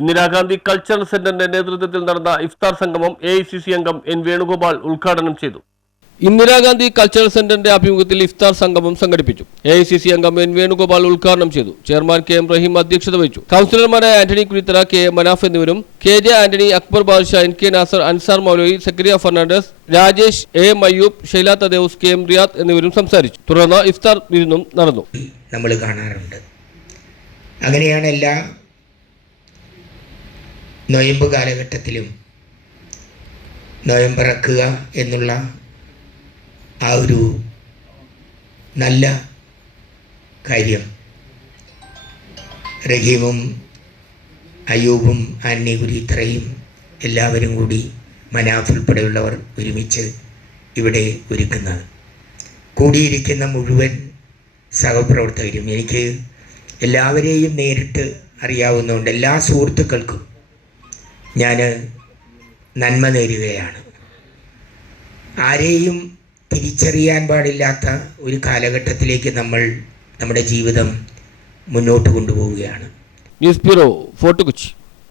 Indira Gandhi cultural സെന്ററിന്റെ നേതൃത്വത്തിൽ നടന്ന ഇഫ്താർ സംഗമം AICC അംഗം N വേണുഗോപാൽ ഉദ്ഘാടനം ചെയ്തു. ഇന്ദിരാഗാന്ധി കൾച്ചറൽ സെന്ററിന്റെ ആഭിമുഖ്യത്തിൽ ഇഫ്താർ സംഗമം സംഘടിപ്പിച്ചു. AICC അംഗം N വേണുഗോപാൽ ഉദ്ഘാടനം ചെയ്തു. ചെയർമാൻ KM റഹീം അധ്യക്ഷത വഹിച്ചു. കൗൺസിലർമാരായ ആന്റണി കുരിത്തറ, KA മനാഫ് എന്നിവരും KJ Antony, Akbar Badsha, NK Nasar, Ansar Moulavi, Zakariya Fernandez, Rajesh, AM Ayyub, Shaila Thadevus, KM Riyad എന്നിവരും സംസാരിച്ചു. തുടർന്ന് ഇഫ്താർ വിരുന്നും നടന്നു. നമ്മൾ കാണാറുണ്ട്. അങ്ങനെയാണ് എല്ലാ നൊയമ്പ് കാലഘട്ടത്തിലും നൊയമ്പിറക്കുക എന്നുള്ള ആ ഒരു നല്ല കാര്യം റഹീമും അയ്യൂബും ആന്റണി കുരിത്തറയും എല്ലാവരും കൂടി മനാഫ് ഉൾപ്പെടെയുള്ളവർ ഒരുമിച്ച് ഇവിടെ ഒരുക്കുന്നത്. കൂടിയിരിക്കുന്ന മുഴുവൻ സഹപ്രവർത്തകരും എനിക്ക് എല്ലാവരെയും നേരിട്ട് അറിയാവുന്നതുകൊണ്ട് എല്ലാ സുഹൃത്തുക്കൾക്കും ഞാൻ നന്മ നേരുകയാണ്. ആരെയും തിരിച്ചറിയാൻ പാടില്ലാത്ത ഒരു കാലഘട്ടത്തിലേക്ക് നമ്മൾ നമ്മുടെ ജീവിതം മുന്നോട്ട് കൊണ്ടുപോവുകയാണ്. News bureau, fort Kochi.